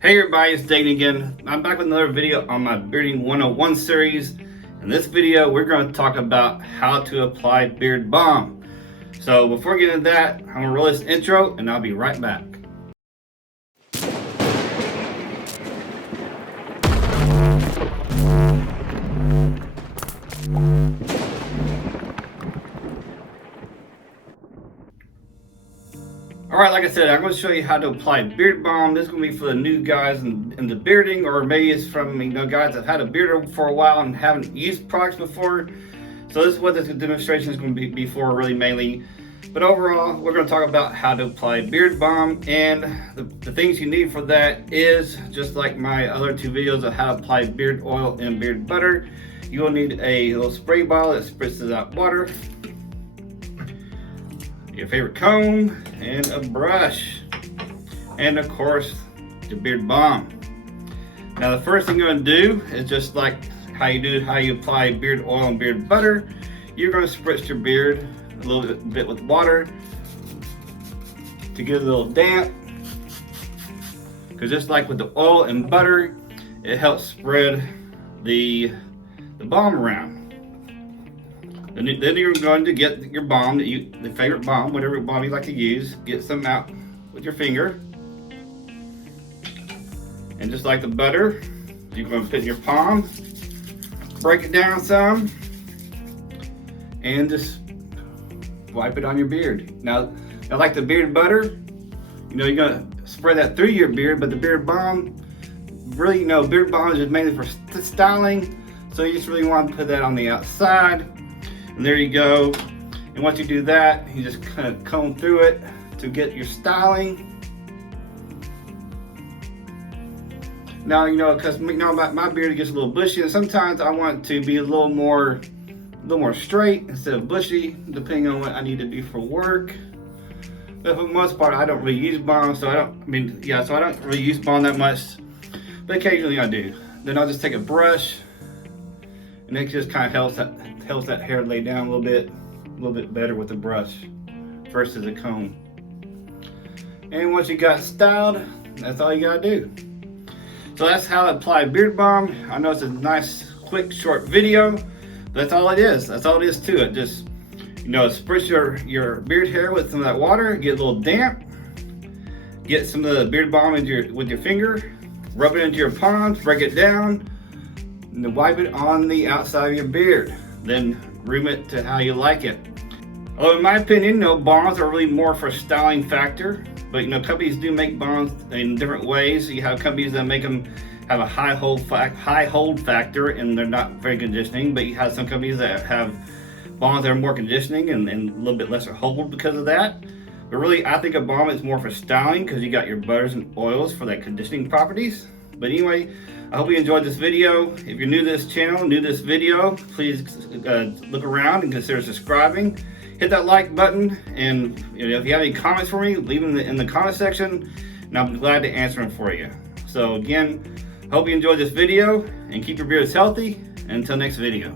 Hey everybody, it's Dagan again. I'm back with another video on my Bearding 101 series. In this video, we're going to talk about how to apply beard balm. So before we get into that, I'm going to roll this intro and I'll be right back. Alright, like I said, I'm going to show you how to apply beard balm. This is going to be for the new guys in the bearding, or maybe it's from guys that have had a beard for a while and haven't used products before. So this is what this demonstration is going to be for, really mainly. But overall, we're going to talk about how to apply beard balm, and the things you need for that is, just like my other two videos of how to apply beard oil and beard butter, you will need a little spray bottle that spritz out water, your favorite comb, and a brush, and of course the beard balm. Now the first thing you're going to do is just like how you apply beard oil and beard butter. You're going to spritz your beard a little bit with water to get it a little damp, because just like with the oil and butter, it helps spread the balm around. Then you're going to get your balm, the favorite balm, whatever balm you like to use, get some out with your finger. And just like the butter, you're going to put in your palm, break it down some, and just wipe it on your beard. Now like the beard butter, you're going to spread that through your beard, but the beard balm, really, beard balm is just mainly for styling, so you just really want to put that on the outside. And there you go. And once you do that, you just kind of comb through it to get your styling. Now, because my beard gets a little bushy, and sometimes I want it to be a little more straight instead of bushy, depending on what I need to do for work. But for the most part, I don't really use balm, so I don't really use balm that much. But occasionally I do. Then I'll just take a brush, and it just kind of helps that hair lay down a little bit better with the brush versus a comb. And once you got styled, that's all you gotta do. So that's how to apply beard balm. I know it's a nice, quick, short video, but that's all it is. That's all it is to it. Just spritz your beard hair with some of that water, get a little damp, get some of the beard balm with your finger, rub it into your palms, break it down, and then wipe it on the outside of your beard. Then groom it to how you like it. Although in my opinion, balms are really more for styling factor, but companies do make balms in different ways. You have companies that make them have a high hold factor, and they're not very conditioning, but you have some companies that have balms that are more conditioning and a little bit lesser hold because of that. But really, I think a balm is more for styling, because you got your butters and oils for that conditioning properties. But anyway, I hope you enjoyed this video. If you're new to this channel, new to this video, please look around and consider subscribing. Hit that like button, and if you have any comments for me, leave them in the comment section, and I'll be glad to answer them for you. So again, I hope you enjoyed this video, and keep your beards healthy. And until next video.